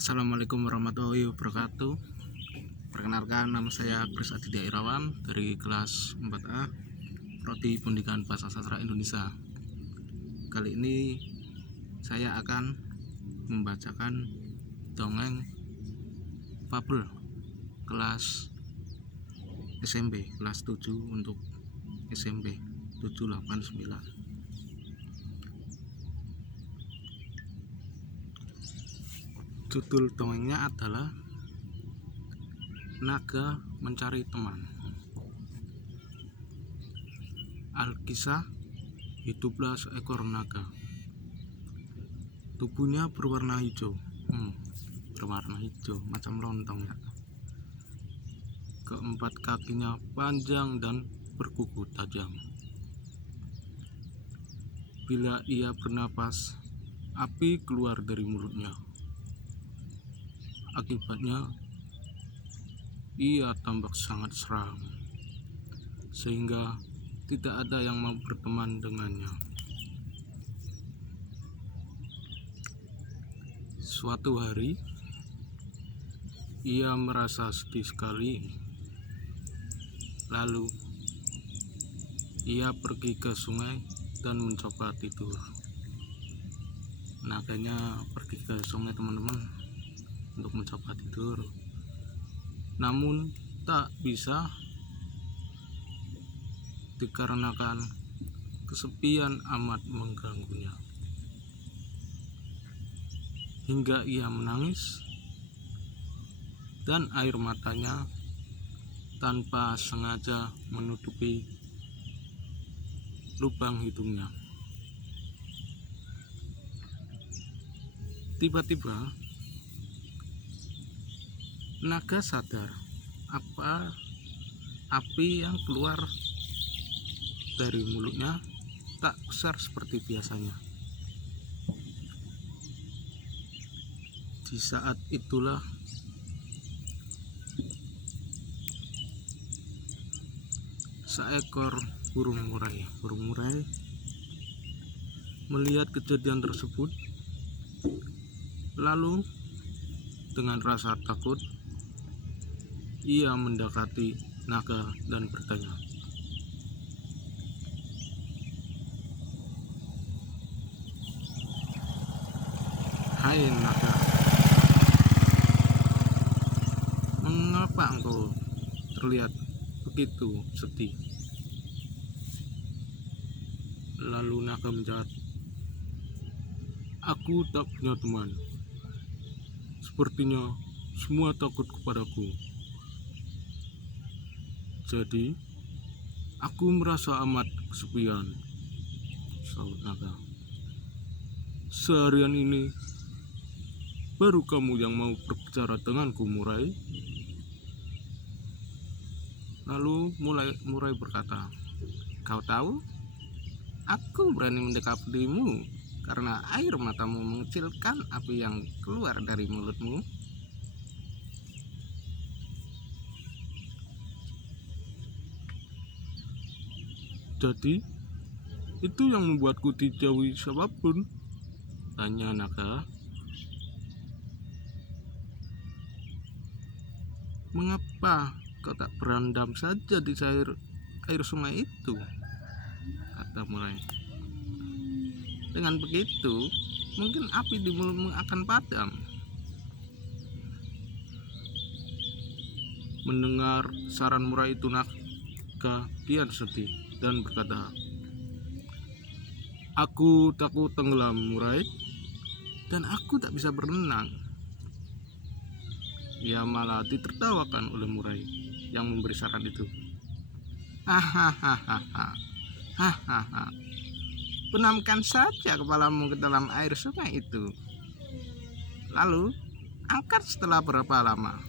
Assalamualaikum warahmatullahi wabarakatuh. Perkenalkan, nama saya Kris Aditya Irawan dari kelas 4A Prodi Pendidikan Bahasa Sastra Indonesia. Kali ini saya akan membacakan dongeng fabel kelas SMP, kelas 7 untuk SMP 789. Judul dongengnya adalah Naga Mencari Teman. Alkisah, hiduplah seekor naga. Tubuhnya berwarna hijau. Berwarna hijau macam lontong ya. Keempat kakinya panjang dan berkuku tajam. Bila ia bernapas, api keluar dari mulutnya. Akibatnya, ia tampak sangat seram, sehingga tidak ada yang mau berteman dengannya. Suatu hari, ia merasa sedih sekali. Lalu, ia pergi ke sungai dan mencoba tidur. Naganya pergi ke sungai, teman-teman, untuk mencoba tidur. Namun tak bisa, dikarenakan kesepian amat mengganggunya. Hingga ia menangis dan air matanya tanpa sengaja menutupi lubang hidungnya. Tiba-tiba naga sadar apa api yang keluar dari mulutnya tak besar seperti biasanya. Di saat itulah seekor burung murai melihat kejadian tersebut, lalu dengan rasa takut ia mendekati naga dan bertanya, "Hai naga, mengapa engkau terlihat begitu sedih?" Lalu naga menjawab, "Aku tak punya teman. Sepertinya semua takut kepadaku. Jadi, aku merasa amat kesepian," sahut naga. "Seharian ini baru kamu yang mau berbicara denganku, murai." Lalu murai berkata, "Kau tahu, aku berani mendekatimu karena air matamu mengecilkan api yang keluar dari mulutmu." "Jadi, itu yang membuatku dijauhi siapapun?" tanya naga. "Mengapa kau tak berendam saja di air sungai itu?" kata murai. "Dengan begitu, mungkin api di mulutmu akan padam." Mendengar saran murai itu, naga kian sedih dan berkata, "Aku takut tenggelam, murai, dan aku tak bisa berenang." Ia malah ditertawakan oleh murai yang memberi saran itu. "Hahaha, hahaha, benamkan saja kepalamu ke dalam air sungai itu. Lalu angkat setelah berapa lama,"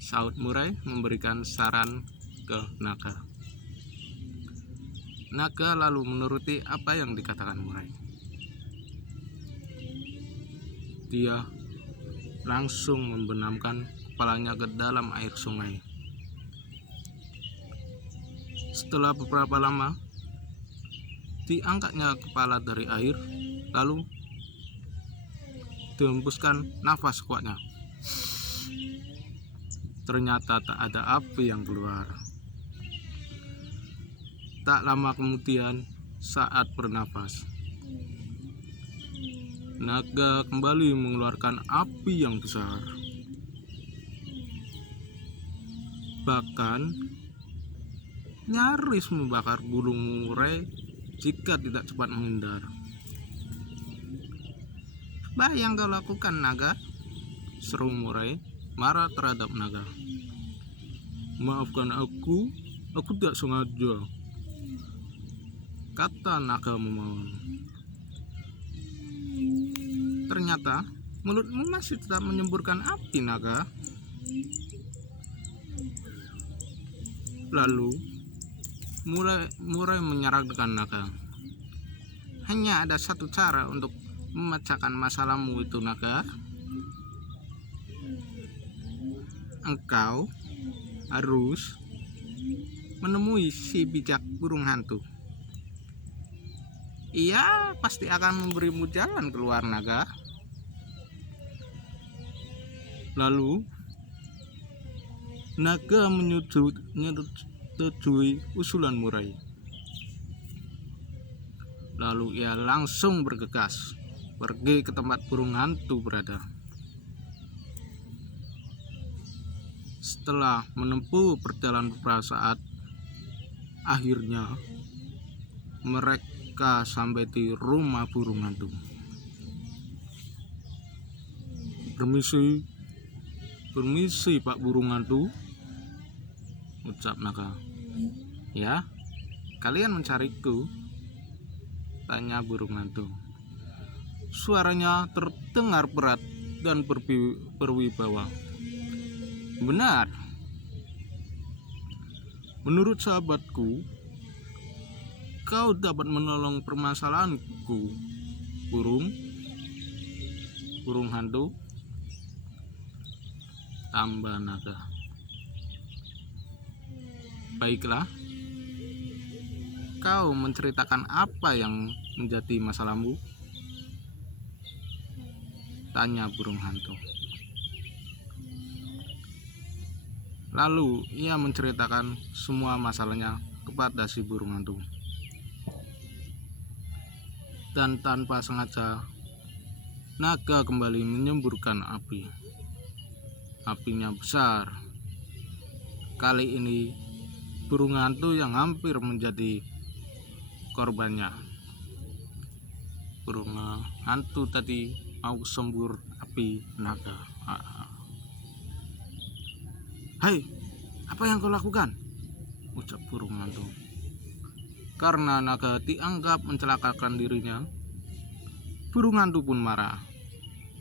sahut murai memberikan saran ke naga. Naga lalu menuruti apa yang dikatakan murai. Dia langsung membenamkan kepalanya ke dalam air sungai. Setelah beberapa lama, diangkatnya kepala dari air, lalu dihembuskan nafas kuatnya. Ternyata tak ada api yang keluar. Tak lama kemudian, saat bernafas, naga kembali mengeluarkan api yang besar. Bahkan nyaris membakar burung murai jika tidak cepat menghindar. "Apa yang kau lakukan, naga?" seru murai marah terhadap naga. "Maafkan aku tidak sengaja," kata naga memohon. "Ternyata mulutmu masih tetap menyemburkan api, naga." Lalu murai menyarankan naga, "Hanya ada satu cara untuk memecahkan masalahmu itu, naga. Engkau harus menemui si bijak burung hantu. Ia pasti akan memberimu jalan keluar, naga." Lalu naga menyetujui usulan murai. Lalu ia langsung bergegas pergi ke tempat burung hantu berada. Setelah menempuh perjalanan beberapa saat, akhirnya mereka sampai di rumah burung hantu. Permisi Pak burung hantu," ucap naga. "Ya, kalian mencariku?" tanya burung hantu. Suaranya terdengar berat dan berwibawa. "Benar. Menurut sahabatku, kau dapat menolong permasalahanku, burung hantu," tambah naga. "Baiklah, kau menceritakan apa yang menjadi masalahmu?" tanya burung hantu. Lalu ia menceritakan semua masalahnya kepada si burung hantu. Dan tanpa sengaja, naga kembali menyemburkan api. Apinya besar. Kali ini burung hantu yang hampir menjadi korbannya. Burung hantu tadi mau sembur api naga. "Hai, apa yang kau lakukan?" ucap burung hantu. Karena naga dianggap mencelakakan dirinya, burung hantu pun marah.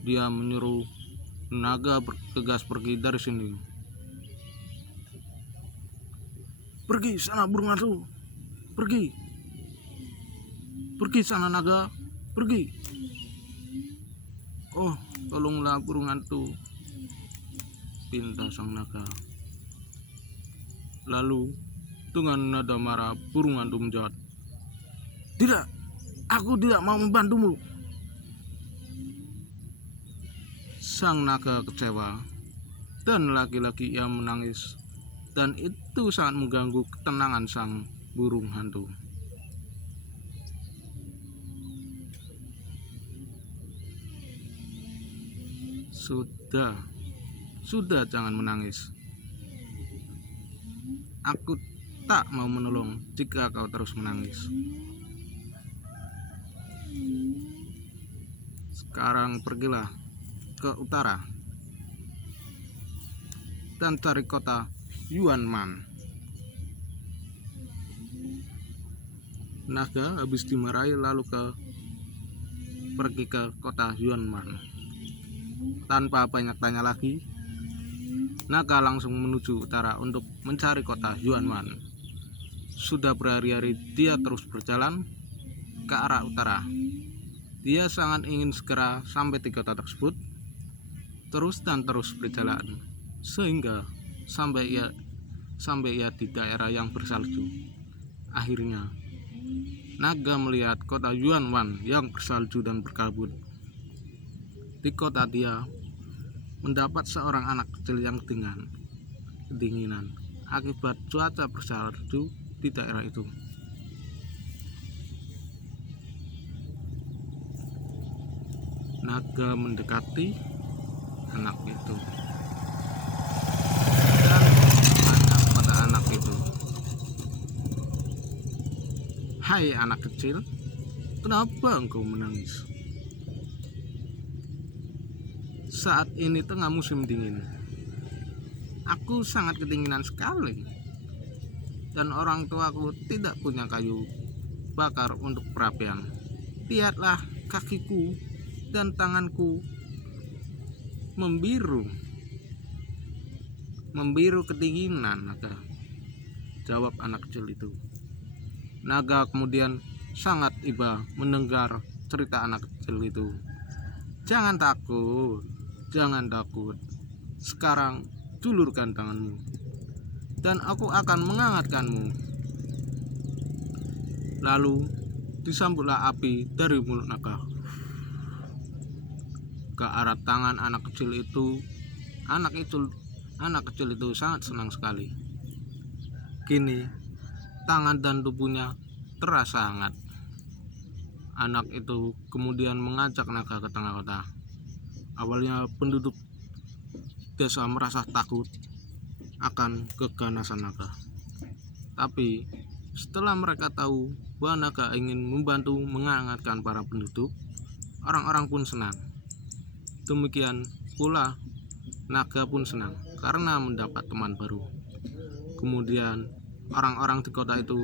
Dia menyuruh naga bergegas pergi dari sini. "Pergi sana burung hantu, pergi sana naga, pergi." "Oh, tolonglah burung hantu," pinta sang naga. Lalu dengan nada marah burung hantu menjawab, "Tidak, aku tidak mau membantumu." Sang naga kecewa dan lagi-lagi ia menangis, dan itu sangat mengganggu ketenangan sang burung hantu. Sudah jangan menangis. Aku tak mau menolong jika kau terus menangis. Sekarang pergilah ke utara dan cari kota Yuanman." Naga habis dimarahi lalu pergi ke kota Yuanman. Tanpa banyak tanya lagi, naga langsung menuju utara untuk mencari kota Yuanman. Sudah berhari-hari dia terus berjalan ke arah utara. Dia sangat ingin segera sampai di kota tersebut. Terus berjalan sehingga sampai ia di daerah yang bersalju. Akhirnya naga melihat kota Yuanman yang bersalju dan berkabut. Di kota dia mendapat seorang anak kecil yang kedinginan akibat cuaca bersalju di daerah itu. Naga mendekati anak itu dan bertanya kepada anak itu, "Hai anak kecil, kenapa engkau menangis? Saat ini tengah musim dingin. Aku sangat kedinginan sekali. Dan orang tuaku tidak punya kayu bakar untuk perapian. Lihatlah kakiku dan tanganku membiru kedinginan, naga," jawab anak kecil itu. Naga kemudian sangat iba mendengar cerita anak kecil itu. Jangan takut. Sekarang julurkan tanganmu dan aku akan menghangatkanmu." Lalu disambutlah api dari mulut naga ke arah tangan anak kecil itu. Anak kecil itu sangat senang sekali. Kini tangan dan tubuhnya terasa hangat. Anak itu kemudian mengajak naga ke tengah kota. Awalnya penduduk desa merasa takut akan keganasan naga. Tapi setelah mereka tahu bahwa naga ingin membantu menghangatkan para penduduk, orang-orang pun senang. Demikian pula naga pun senang karena mendapat teman baru. Kemudian orang-orang di kota itu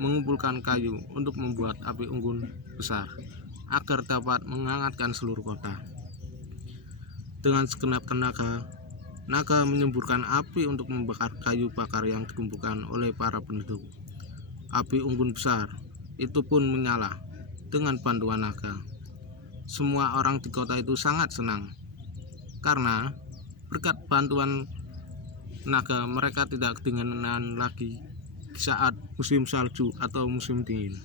mengumpulkan kayu untuk membuat api unggun besar agar dapat menghangatkan seluruh kota. Dengan segenap tenaga, naga menyemburkan api untuk membakar kayu bakar yang dikumpulkan oleh para penduduk. Api unggun besar itu pun menyala dengan bantuan naga. Semua orang di kota itu sangat senang karena berkat bantuan naga mereka tidak kedinginan lagi saat musim salju atau musim dingin.